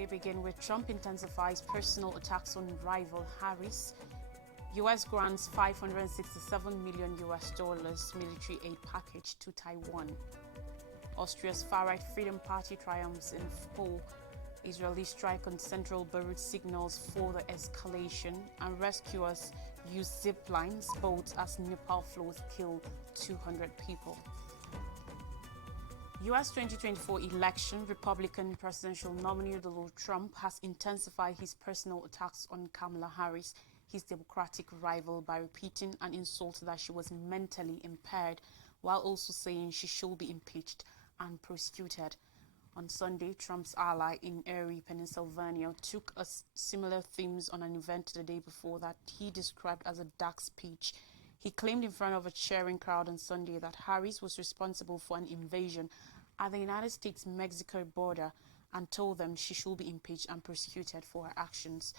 We begin with Trump intensifies personal attacks on rival Harris. U.S. grants $567 million military aid package to Taiwan. Austria's far-right Freedom Party triumphs in poll. Israeli strike on central Beirut signals further escalation, and rescuers use zip lines, boats as Nepal floods kill 200 people. U.S. 2024 election, Republican presidential nominee Donald Trump has intensified his personal attacks on Kamala Harris, his Democratic rival, by repeating an insult that she was mentally impaired, while also saying she should be impeached and prosecuted. On Sunday, Trump's ally in Erie, Pennsylvania, took similar themes on an event the day before that he described as a dark speech. He claimed in front of a cheering crowd on Sunday that Harris was responsible for an invasion at the United States-Mexico border and told them she should be impeached and prosecuted for her actions.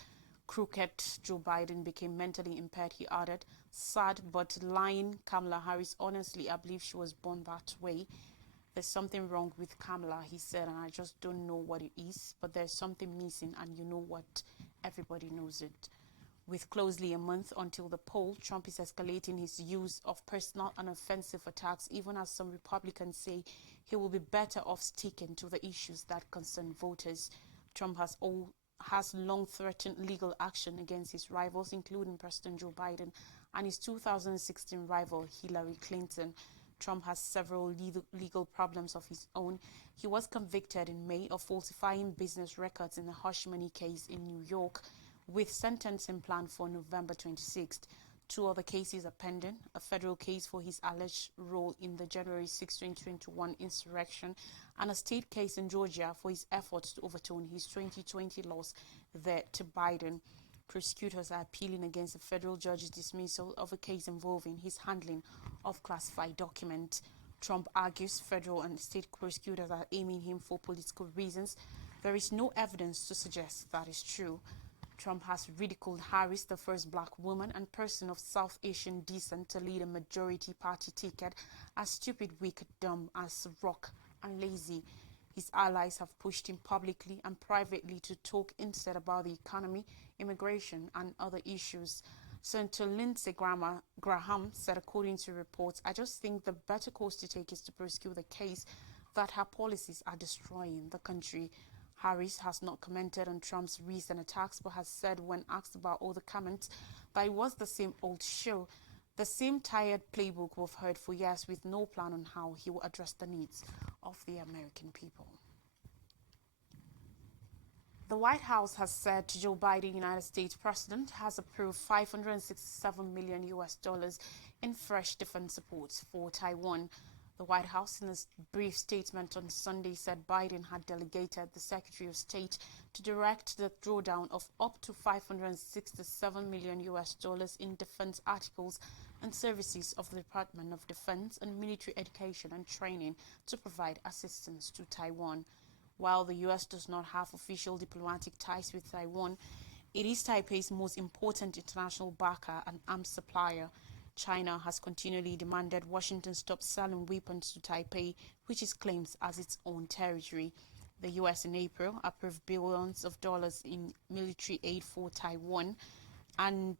Crooked Joe Biden became mentally impaired, he added. Sad but lying Kamala Harris, honestly, I believe she was born that way. There's something wrong with Kamala, he said, and I just don't know what it is, but there's something missing, and you know what? Everybody knows it. With closely a month until the poll, Trump is escalating his use of personal and offensive attacks, even as some Republicans say he will be better off sticking to the issues that concern voters. Trump has long threatened legal action against his rivals, including President Joe Biden and his 2016 rival Hillary Clinton. Trump has several legal problems of his own. He was convicted in May of falsifying business records in the hush money case in New York, with sentencing planned for November 26th. Two other cases are pending: a federal case for his alleged role in the January 6, 2021 insurrection, and a state case in Georgia for his efforts to overturn his 2020 loss there to Biden. Prosecutors are appealing against the federal judge's dismissal of a case involving his handling of classified documents. Trump argues federal and state prosecutors are aiming him for political reasons. There is no evidence to suggest that is true. Trump has ridiculed Harris, the first black woman and person of South Asian descent to lead a majority party ticket, as stupid, weak, dumb, as rock, and lazy. His allies have pushed him publicly and privately to talk instead about the economy, immigration, and other issues. Senator Lindsey Graham said, according to reports, I just think the better course to take is to prosecute the case that her policies are destroying the country. Harris has not commented on Trump's recent attacks, but has said when asked about all the comments that it was the same old show, the same tired playbook we've heard for years, with no plan on how he will address the needs of the American people. The White House has said Joe Biden, United States President, has approved $567 million in fresh defense support for Taiwan. The White House, in a brief statement on Sunday, said Biden had delegated the Secretary of State to direct the drawdown of up to $567 million in defense articles and services of the Department of Defense and military education and training to provide assistance to Taiwan. While the U.S. does not have official diplomatic ties with Taiwan, it is Taipei's most important international backer and arms supplier. China has continually demanded Washington stop selling weapons to Taipei, which it claims as its own territory. The U.S. in April approved billions of dollars in military aid for Taiwan, and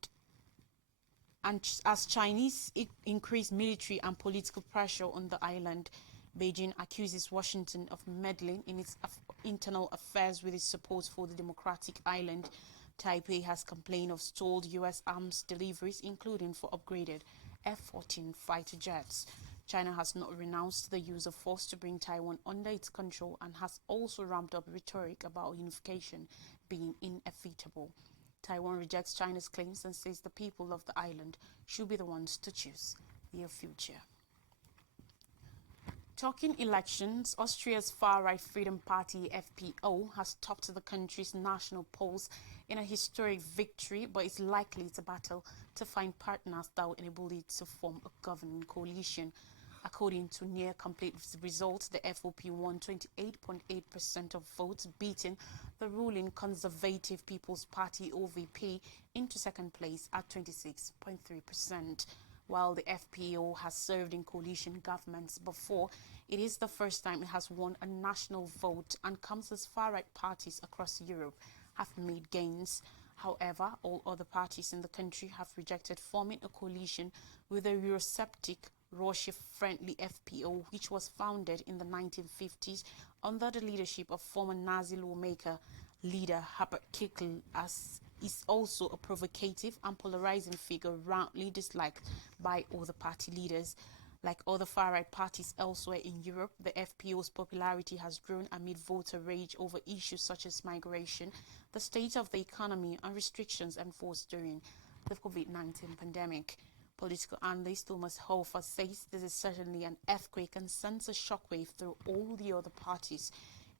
as Chinese increase military and political pressure on the island, Beijing accuses Washington of meddling in its internal affairs with its support for the democratic island. Taipei has complained of stalled U.S. arms deliveries, including for upgraded F-14 fighter jets. China has not renounced the use of force to bring Taiwan under its control and has also ramped up rhetoric about unification being inevitable. Taiwan rejects China's claims and says the people of the island should be the ones to choose their future. Talking elections, Austria's far-right Freedom Party FPO has topped the country's national polls in a historic victory, but is likely to battle to find partners that will enable it to form a governing coalition. According to near-complete results, the FOP won 28.8% of votes, beating the ruling Conservative People's Party OVP into second place at 26.3%. While the FPO has served in coalition governments before, it is the first time it has won a national vote and comes as far-right parties across Europe have made gains. However, all other parties in the country have rejected forming a coalition with the Eurosceptic, Russia-friendly FPO, which was founded in the 1950s under the leadership of former Nazi lawmaker leader Herbert Kickl, as is also a provocative and polarizing figure roundly disliked by other party leaders. Like other far-right parties elsewhere in Europe, the FPO's popularity has grown amid voter rage over issues such as migration, the state of the economy, and restrictions enforced during the COVID-19 pandemic. Political analyst Thomas Hofer says this is certainly an earthquake and sends a shockwave through all the other parties.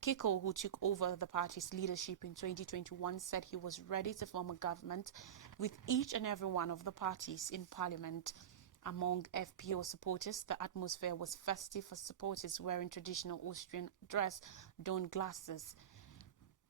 Kickl, who took over the party's leadership in 2021, said he was ready to form a government with each and every one of the parties in parliament. Among FPO supporters, the atmosphere was festive as supporters wearing traditional Austrian dress, donned glasses.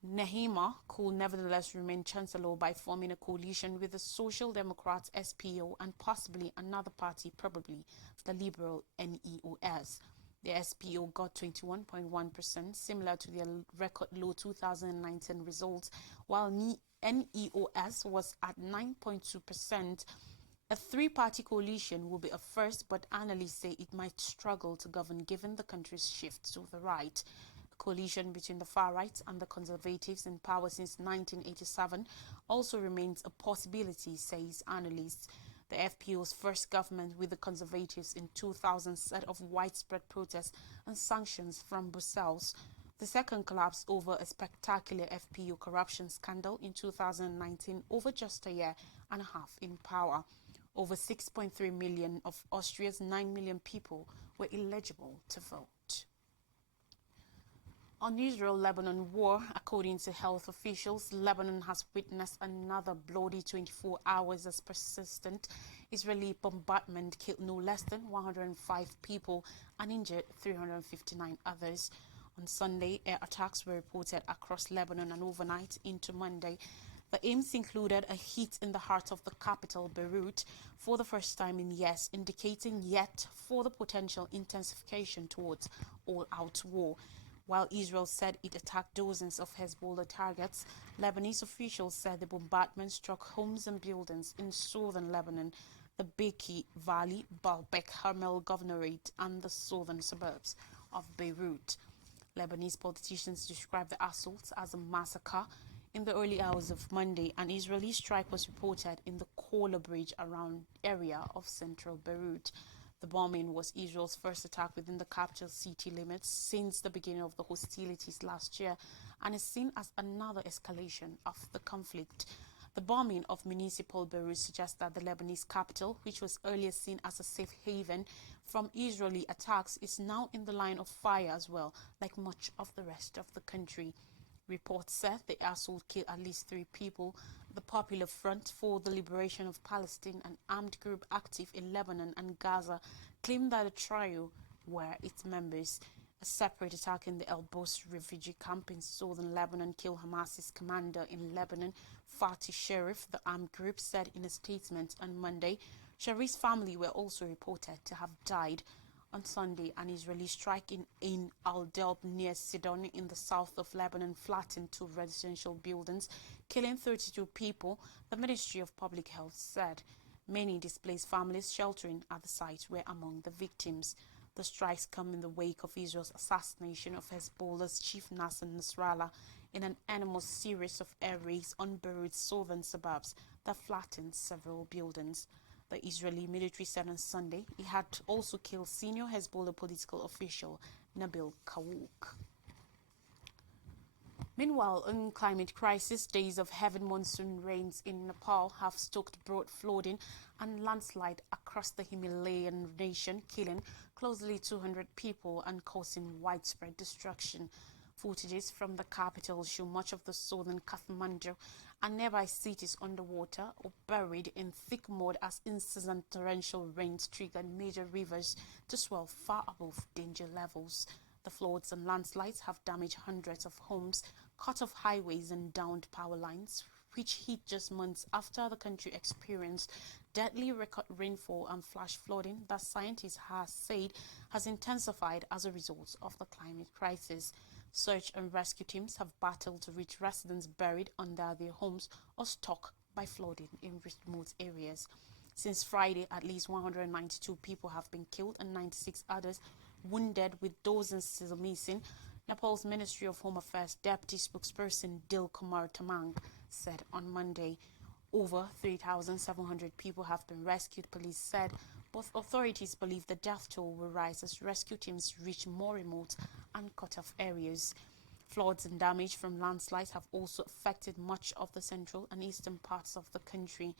Nehammer could nevertheless remain chancellor by forming a coalition with the Social Democrats SPO and possibly another party, probably the Liberal NEOS. The SPO got 21.1%, similar to their record low 2019 results, while NEOS was at 9.2%. A three-party coalition will be a first, but analysts say it might struggle to govern given the country's shift to the right. A coalition between the far right and the conservatives in power since 1987 also remains a possibility, says analysts. The FPO's first government with the Conservatives in 2000 set off widespread protests and sanctions from Brussels. The second collapsed over a spectacular FPO corruption scandal in 2019, over just a year and a half in power. Over 6.3 million of Austria's 9 million people were eligible to vote. On Israel-Lebanon war, according to health officials, Lebanon has witnessed another bloody 24 hours as persistent Israeli bombardment killed no less than 105 people and injured 359 others. On Sunday, air attacks were reported across Lebanon and overnight into Monday. The aims included a hit in the heart of the capital, Beirut, for the first time in years, indicating yet further potential intensification towards all-out war. While Israel said it attacked dozens of Hezbollah targets, Lebanese officials said the bombardment struck homes and buildings in southern Lebanon, the Bekaa Valley, Baalbek Hermel Governorate, and the southern suburbs of Beirut. Lebanese politicians described the assault as a massacre. In the early hours of Monday, an Israeli strike was reported in the Kola Bridge around area of central Beirut. The bombing was Israel's first attack within the capital city limits since the beginning of the hostilities last year and is seen as another escalation of the conflict. The bombing of municipal Beirut suggests that the Lebanese capital, which was earlier seen as a safe haven from Israeli attacks, is now in the line of fire as well, like much of the rest of the country. Reports said the assault killed at least 3 people. The Popular Front for the Liberation of Palestine, an armed group active in Lebanon and Gaza, claimed that the trio were its members. A separate attack in the El Bos refugee camp in southern Lebanon killed Hamas's commander in Lebanon, Fatih Sharif, the armed group said in a statement on Monday. Sharif's family were also reported to have died. On Sunday, an Israeli strike in Al-Delb near Sidon in the south of Lebanon flattened 2 residential buildings, killing 32 people, the Ministry of Public Health said. Many displaced families sheltering at the site were among the victims. The strikes come in the wake of Israel's assassination of Hezbollah's chief Nasser Nasrallah in an enormous series of air raids on Beirut's southern suburbs that flattened several buildings. The Israeli military said on Sunday it had also killed senior Hezbollah political official Nabil Kawouk. Meanwhile, in climate crisis, days of heavy monsoon rains in Nepal have stoked broad flooding and landslide across the Himalayan nation, killing closely 200 people and causing widespread destruction. Footages from the capital show much of the southern Kathmandu and nearby cities underwater or buried in thick mud as incessant torrential rains triggered major rivers to swell far above danger levels. The floods and landslides have damaged hundreds of homes, cut off highways and downed power lines, which hit just months after the country experienced deadly record rainfall and flash flooding that scientists have said has intensified as a result of the climate crisis. Search and rescue teams have battled to reach residents buried under their homes or struck by flooding in remote areas. Since Friday, at least 192 people have been killed and 96 others wounded, with dozens still missing. Nepal's Ministry of Home Affairs Deputy Spokesperson Dil Kumar Tamang said on Monday. Over 3,700 people have been rescued, police said, but authorities believe the death toll will rise as rescue teams reach more remote and cut-off areas. Floods and damage from landslides have also affected much of the central and eastern parts of the country.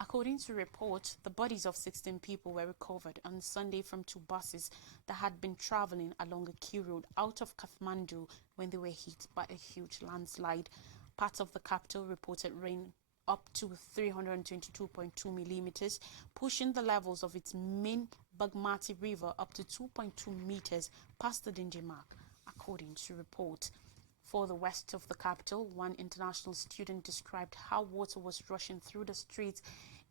According to reports, the bodies of 16 people were recovered on Sunday from two buses that had been traveling along a key road out of Kathmandu when they were hit by a huge landslide. Parts of the capital reported rain up to 322.2 millimeters, pushing the levels of its main Bagmati River up to 2.2 meters past the danger mark, according to reports. For the west of the capital, one international student described how water was rushing through the streets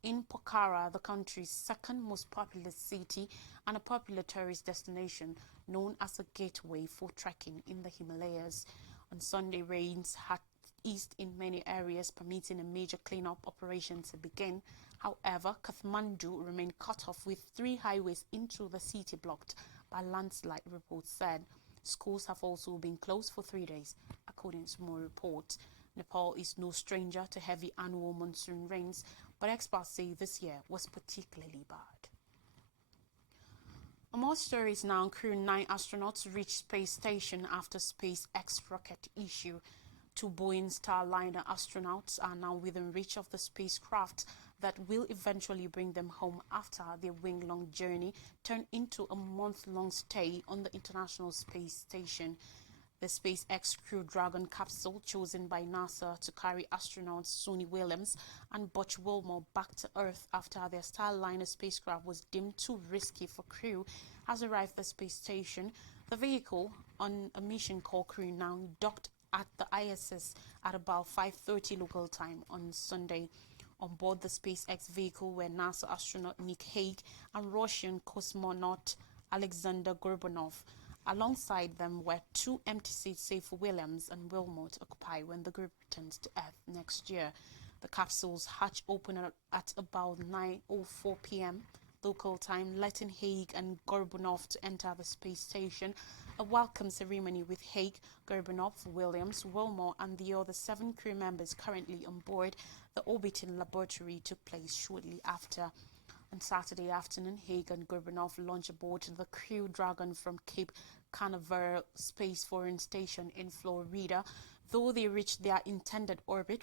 in Pokhara, the country's second most populous city and a popular tourist destination known as a gateway for trekking in the Himalayas. On Sunday, rains had eased in many areas, permitting a major cleanup operation to begin. However, Kathmandu remained cut off with 3 highways into the city blocked by landslide, reports said. Schools have also been closed for 3 days, according to more reports. Nepal is no stranger to heavy annual monsoon rains, but experts say this year was particularly bad. More stories now. Crew 9 astronauts reach space station after SpaceX rocket issue. 2 Boeing Starliner astronauts are now within reach of the spacecraft that will eventually bring them home after their wing-long journey turned into a month-long stay on the International Space Station. The SpaceX Crew Dragon capsule, chosen by NASA to carry astronauts Suni Williams and Butch Wilmore back to Earth after their Starliner spacecraft was deemed too risky for crew, has arrived at the space station. The vehicle, on a mission called Crew 9, docked at the ISS at about 5:30 local time on Sunday. On board the SpaceX vehicle were NASA astronaut Nick Hague and Russian cosmonaut Alexander Gorbanov. Alongside them were 2 empty seats save for Williams and Wilmore to occupy when the group returns to Earth next year. The capsule's hatch opened at about 9:04 p.m. local time, letting Hague and Gorbanov to enter the space station. A welcome ceremony with Hague, Gorbanov, Williams, Wilmore and the other 7 crew members currently on board the orbiting laboratory took place shortly after. On Saturday afternoon, Hague and Gorbanov launched aboard the Crew Dragon from Cape Canaveral Space Foreign Station in Florida. Though they reached their intended orbit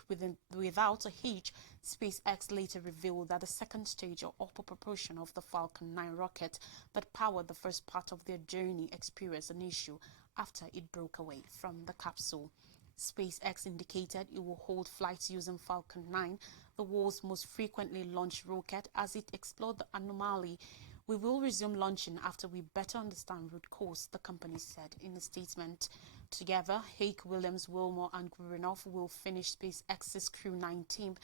without a hitch, SpaceX later revealed that the second stage or upper propulsion of the Falcon 9 rocket that powered the first part of their journey experienced an issue after it broke away from the capsule. SpaceX indicated it will hold flights using Falcon 9, the world's most frequently launched rocket, as it explored the anomaly. We will resume launching after we better understand root cause, the company said in a statement. Together, Hague, Williams, Wilmore and Gorbanov will finish SpaceX's Crew 9 team.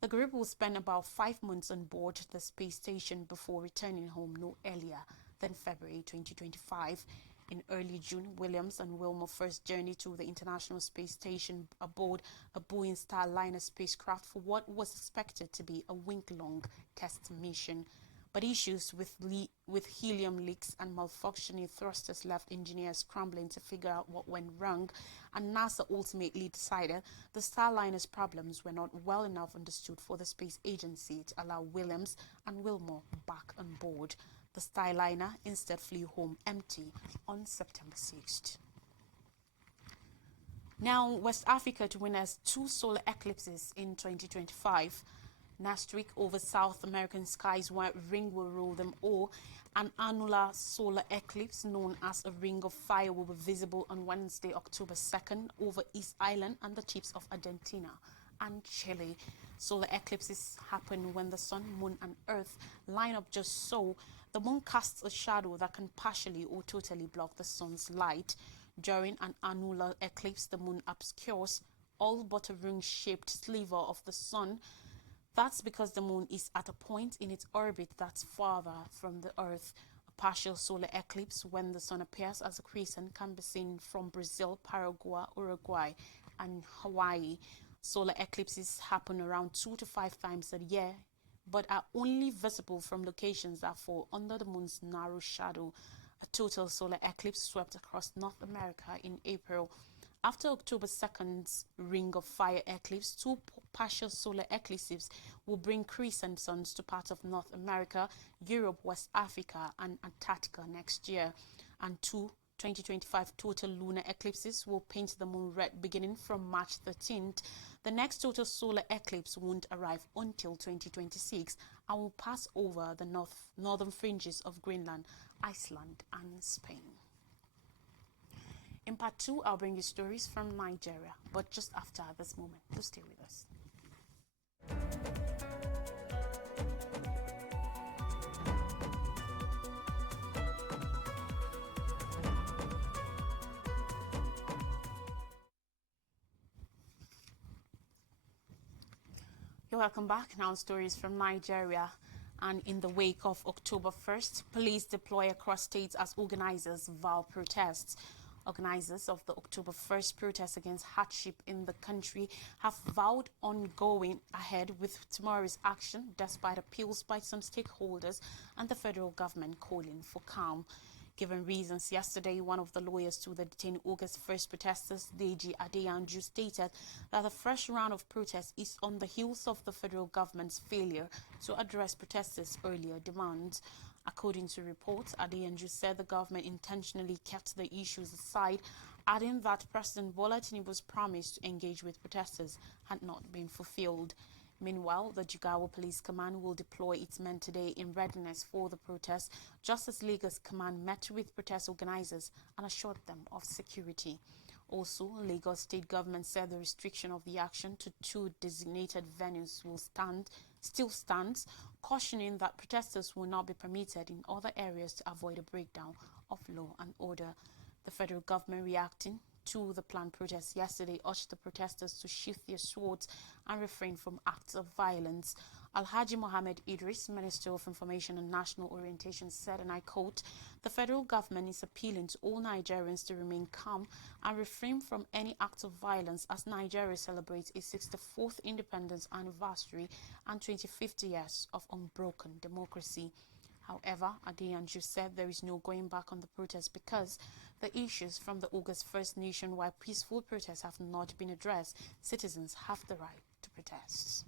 The group will spend about 5 months on board the space station before returning home no earlier than February 2025. In early June, Williams and Wilmore first journeyed to the International Space Station aboard a Boeing Starliner spacecraft for what was expected to be a week-long test mission. But issues with helium leaks and malfunctioning thrusters left engineers scrambling to figure out what went wrong, and NASA ultimately decided the Starliner's problems were not well enough understood for the space agency to allow Williams and Wilmore back on board. The Starliner instead flew home empty on September 6th. Now, West Africa to witness 2 solar eclipses in 2025. Next week, over South American skies, white ring will rule them all. An annular solar eclipse known as a ring of fire will be visible on Wednesday, October 2nd, over East Island and the tips of Argentina and Chile. Solar eclipses happen when the sun, moon and earth line up just so. The moon casts a shadow that can partially or totally block the sun's light. During an annular eclipse, the moon obscures all but a ring-shaped sliver of the sun. That's because the moon is at a point in its orbit that's farther from the Earth. A partial solar eclipse, when the sun appears as a crescent, can be seen from Brazil, Paraguay, Uruguay, and Hawaii. Solar eclipses happen around 2 to 5 times a year, but are only visible from locations that fall under the moon's narrow shadow. A total solar eclipse swept across North America in April. After October 2nd's Ring of Fire eclipse, two partial solar eclipses will bring crescent suns to parts of North America, Europe, West Africa, and Antarctica next year. And two 2025 total lunar eclipses will paint the moon red beginning from March 13th. The next total solar eclipse won't arrive until 2026 and will pass over the northern fringes of Greenland, Iceland, and Spain. In part 2, I'll bring you stories from Nigeria, but just after this moment. So stay with us. You're welcome back. Now stories from Nigeria. And in the wake of October 1st, police deploy across states as organizers vow protests. Organizers of the October 1st protests against hardship in the country have vowed on going ahead with tomorrow's action despite appeals by some stakeholders and the federal government calling for calm. Given reasons yesterday, one of the lawyers to the detained August 1st protesters, Deji Adeyanju, stated that the first round of protests is on the heels of the federal government's failure to address protesters' earlier demands. According to reports, Adeyanju said the government intentionally kept the issues aside, adding that President Bola Tinubu's promise to engage with protesters had not been fulfilled. Meanwhile, the Jigawa Police Command will deploy its men today in readiness for the protest, just as Lagos Command met with protest organizers and assured them of security. Also, Lagos State Government said the restriction of the action to 2 designated venues still stands, cautioning that protesters will not be permitted in other areas to avoid a breakdown of law and order. The federal government, reacting to the planned protests yesterday, urged the protesters to sheath their swords and refrain from acts of violence. Alhaji Mohammed Idris, Minister of Information and National Orientation, said, and I quote, "The federal government is appealing to all Nigerians to remain calm and refrain from any act of violence as Nigeria celebrates its 64th independence anniversary and 25th years of unbroken democracy." However, Adeyanju said there is no going back on the protest because the issues from the August 1st nationwide peaceful protests have not been addressed. Citizens have the right to protest.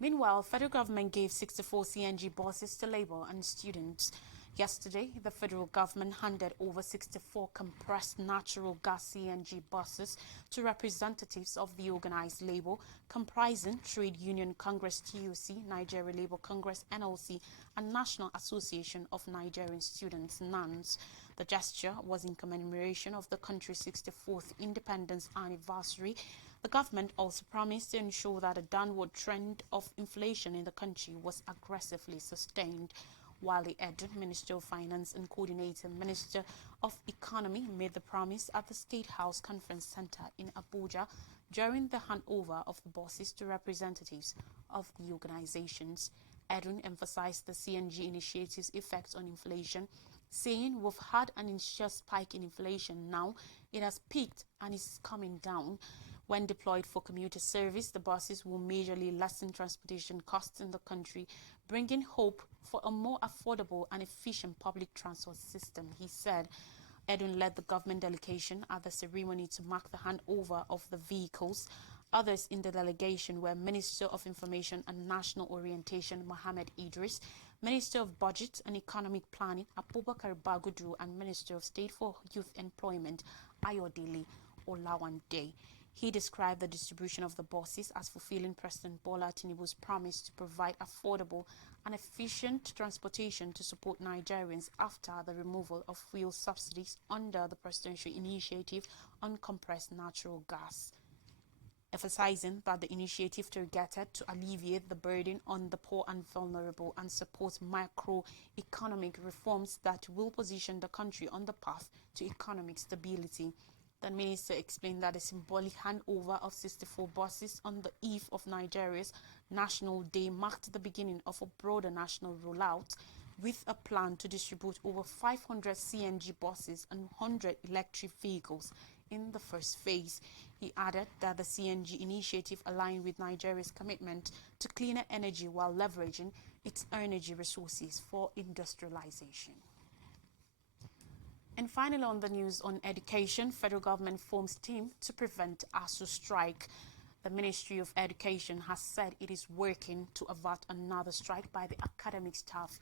Meanwhile, federal government gave 64 CNG buses to Labour and students. Yesterday, the federal government handed over 64 compressed natural gas CNG buses to representatives of the organized Labour, comprising Trade Union Congress TUC, Nigeria Labour Congress NLC, and National Association of Nigerian Students NANS. The gesture was in commemoration of the country's 64th independence anniversary. The government also promised to ensure that a downward trend of inflation in the country was aggressively sustained. While the Edo Minister of Finance and Coordinating Minister of Economy made the promise at the State House Conference Center in Abuja during the handover of the buses to representatives of the organizations. Edun emphasized the CNG initiative's effects on inflation, saying, "We've had an initial spike in inflation. Now it has peaked and is coming down." When deployed for commuter service, the buses will majorly lessen transportation costs in the country, bringing hope for a more affordable and efficient public transport system, he said. Edun led the government delegation at the ceremony to mark the handover of the vehicles. Others in the delegation were Minister of Information and National Orientation Mohammed Idris, Minister of Budget and Economic Planning Abubakar Bagudu, and Minister of State for Youth Employment Ayodele Olawande. He described the distribution of the buses as fulfilling President Bola Tinubu's promise to provide affordable and efficient transportation to support Nigerians after the removal of fuel subsidies under the presidential initiative on compressed natural gas, emphasizing that the initiative targeted to alleviate the burden on the poor and vulnerable and support macroeconomic reforms that will position the country on the path to economic stability. The minister explained that the symbolic handover of 64 buses on the eve of Nigeria's National Day marked the beginning of a broader national rollout, with a plan to distribute over 500 CNG buses and 100 electric vehicles in the first phase. He added that the CNG initiative aligned with Nigeria's commitment to cleaner energy while leveraging its energy resources for industrialization. And finally, on the news on education, federal government forms team to prevent ASU strike. The Ministry of Education has said it is working to avert another strike by the academic staff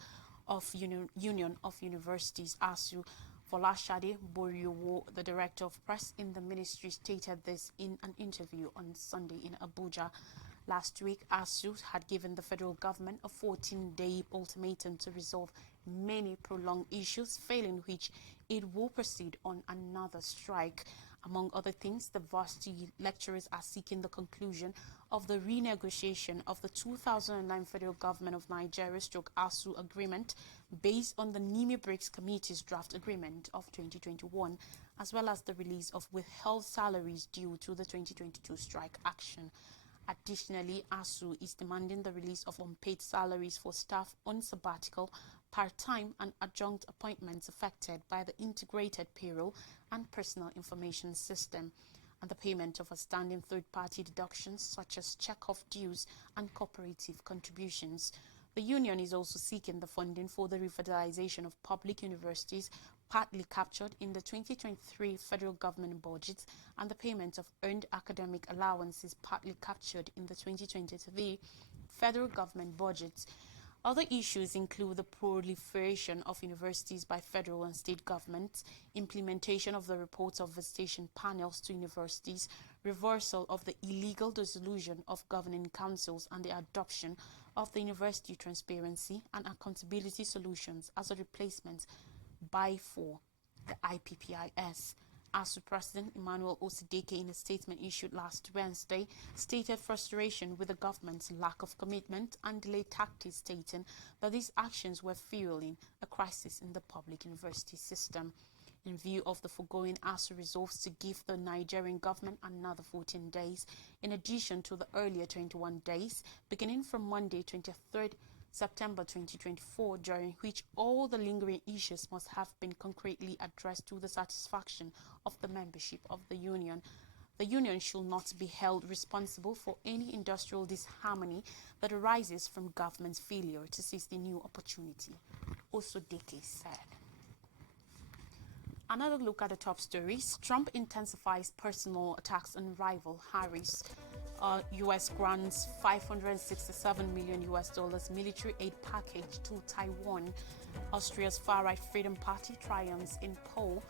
of Union of Universities, ASU. Folashade Boriowo, the Director of Press in the ministry, stated this in an interview on Sunday in Abuja. Last week, ASU had given the federal government a 14-day ultimatum to resolve many prolonged issues, failing which it will proceed on another strike. Among other things, the varsity lecturers are seeking the conclusion of the renegotiation of the 2009 Federal Government of Nigeria ASU agreement based on the NIMI Breaks Committee's draft agreement of 2021, as well as the release of withheld salaries due to the 2022 strike action. Additionally, ASU is demanding the release of unpaid salaries for staff on sabbatical, part-time and adjunct appointments affected by the integrated payroll and personal information system, and the payment of outstanding third-party deductions such as check-off dues and cooperative contributions. The union is also seeking the funding for the revitalization of public universities, partly captured in the 2023 federal government budget, and the payment of earned academic allowances, partly captured in the 2023 federal government budget. Other issues include the proliferation of universities by federal and state governments, implementation of the reports of visitation panels to universities, reversal of the illegal dissolution of governing councils, and the adoption of the University Transparency and Accountability Solutions as a replacement for the IPPIS. ASU President Emmanuel Osideke, in a statement issued last Wednesday, stated frustration with the government's lack of commitment and delayed tactics, stating that these actions were fueling a crisis in the public university system. In view of the foregoing, ASU resolves to give the Nigerian government another 14 days, in addition to the earlier 21 days, beginning from Monday, 23rd September 2024, during which all the lingering issues must have been concretely addressed to the satisfaction of the membership of the union. The union should not be held responsible for any industrial disharmony that arises from government's failure to seize the new opportunity, Osodeke said. Another look at the top stories. Trump intensifies personal attacks on rival Harris. U.S. grants $567 million military aid package to Taiwan. Austria's far-right Freedom Party triumphs in poll.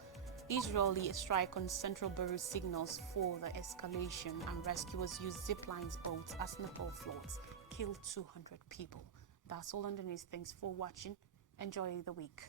Israeli strike on Central Beirut signals for the escalation, and rescuers use ziplines boats as Nepal floods kill 200 people. That's all on the news. Thanks for watching. Enjoy the week.